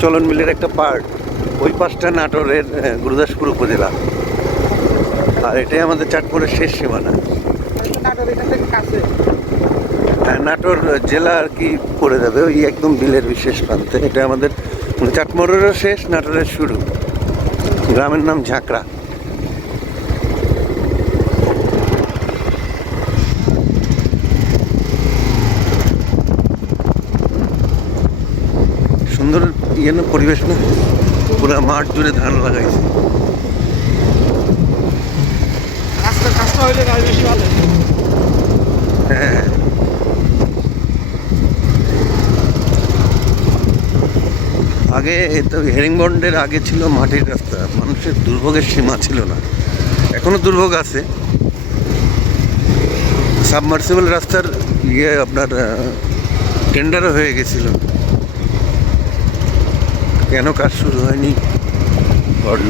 চলন মিলের একটা পার্ট। ওই পাশটা নাটোরের গুরুদাসপুর উপজেলা। আর এটাই আমাদের চাঁদপুরের শেষ সীমানা। নাটোর জেলা আর কি পড়ে যাবে, ওই একদম বিলের বিশেষ প্রান্তে। এটা আমাদের চাটমোড়েরও শেষ, নাটোরের শুরু। গ্রামের নাম ঝাঁকড়া। সুন্দর ইয়ে না, পরিবেশ না? পুরো মাঠ জুড়ে ধান লাগাইছে। রাস্তার কাজটা হইলে গাড়ি বেশি ভালো। আগে তো হেরিংবন্ডের আগে ছিল মাটির রাস্তা। মানুষের দুর্ভোগের সীমা ছিল না। এখনও দুর্ভোগ আছে। সাবমার্সিবল রাস্তার ইয়ে আপনার টেন্ডারও হয়ে গেছিল। কেন কাজ শুরু হয়নি? গড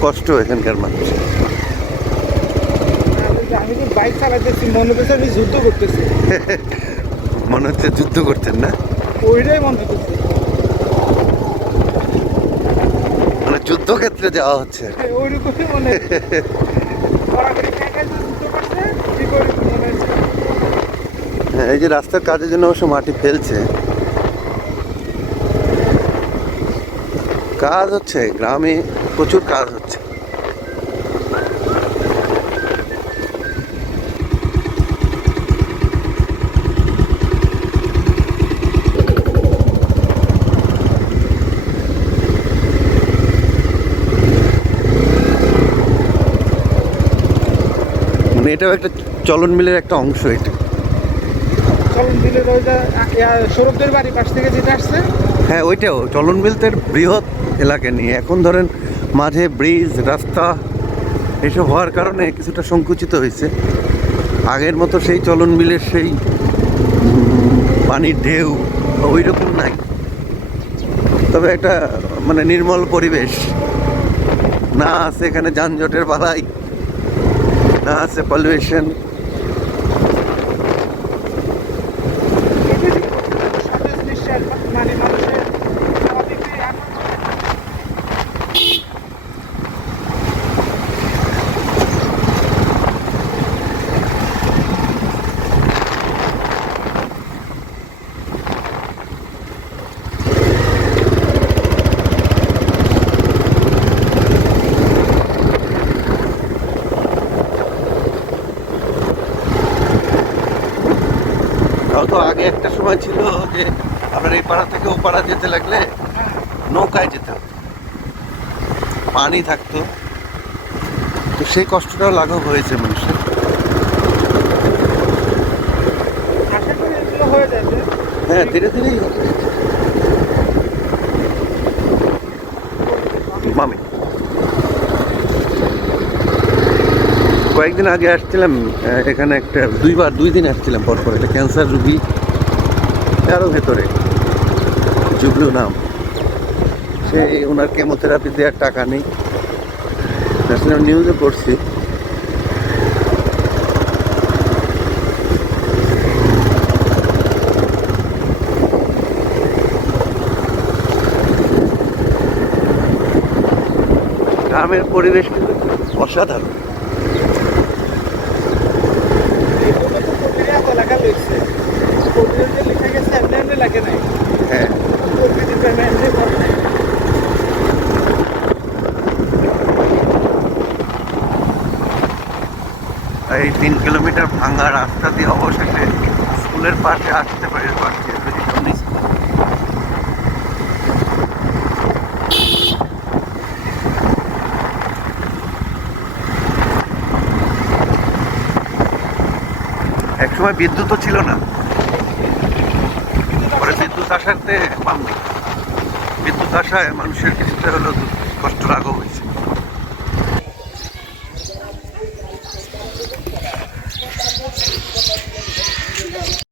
কষ্ট এখানকার মানুষ। মনে হচ্ছে যুদ্ধ করতেন না? ওইটাই মনে মানে যুদ্ধক্ষেত্রে যাওয়া হচ্ছে হ্যাঁ এই যে রাস্তার কাজের জন্য অবশ্য মাটি ফেলছে। কাজ হচ্ছে, গ্রামে প্রচুর কাজ হচ্ছে। মানে এটাও একটা চলন মিলের একটা অংশ এটা। চলন দিলে ওইটা সৌরভদের বাড়ির পাশ থেকে যেটা আসছে? হ্যাঁ ওইটাও। চলন বিলতের বৃহৎ এলাকা নিয়ে। এখন ধরেন মাঝে ব্রিজ, রাস্তা, এসব হওয়ার কারণে কিছুটা সংকুচিত হয়েছে। আগের মতো সেই চলন বিলের সেই পানির ঢেউ ওই রকম নাই। তবে একটা মানে নির্মল পরিবেশ। না আছে এখানে যানজটের বালাই না আছে পলিউশন এটাই সতেজ নিঃশ্বাস মানে মানুষের স্বাভাবিক যে এখন তাও তো আগে একটা সময় ছিল যে আপনার এই পাড়া থেকে ও পাড়া যেতে লাগলে নৌকায় যেতে হতো। পানি থাকতো। তো সেই কষ্টটাও লাঘব হয়েছে মানুষের। হয়ে হ্যাঁ ধীরে ধীরেই। মামি। কয়েকদিন আগে আসছিলাম এখানে একটা দুইবার, দুই দিন আসছিলাম পরপর একটা ক্যান্সার রুগী আরও ভেতরে, জুবলু নাম। সে ওনার কেমোথেরাপি দেওয়ার টাকা নেই। ন্যাশনাল নিউজে পড়ছি। গ্রামের পরিবেশ কিন্তু অসাধারণ। হ্যাঁ এই তিন কিলোমিটার ভাঙা রাস্তা দিয়ে অবশেষে স্কুলের পাশে আসতে পারে পারছি। একসময় বিদ্যুৎও ছিল না। পরে বিদ্যুৎ আসাতে বিদ্যুৎ আসায় মানুষের কিছুটা হলেও কষ্ট লাঘব হয়েছে।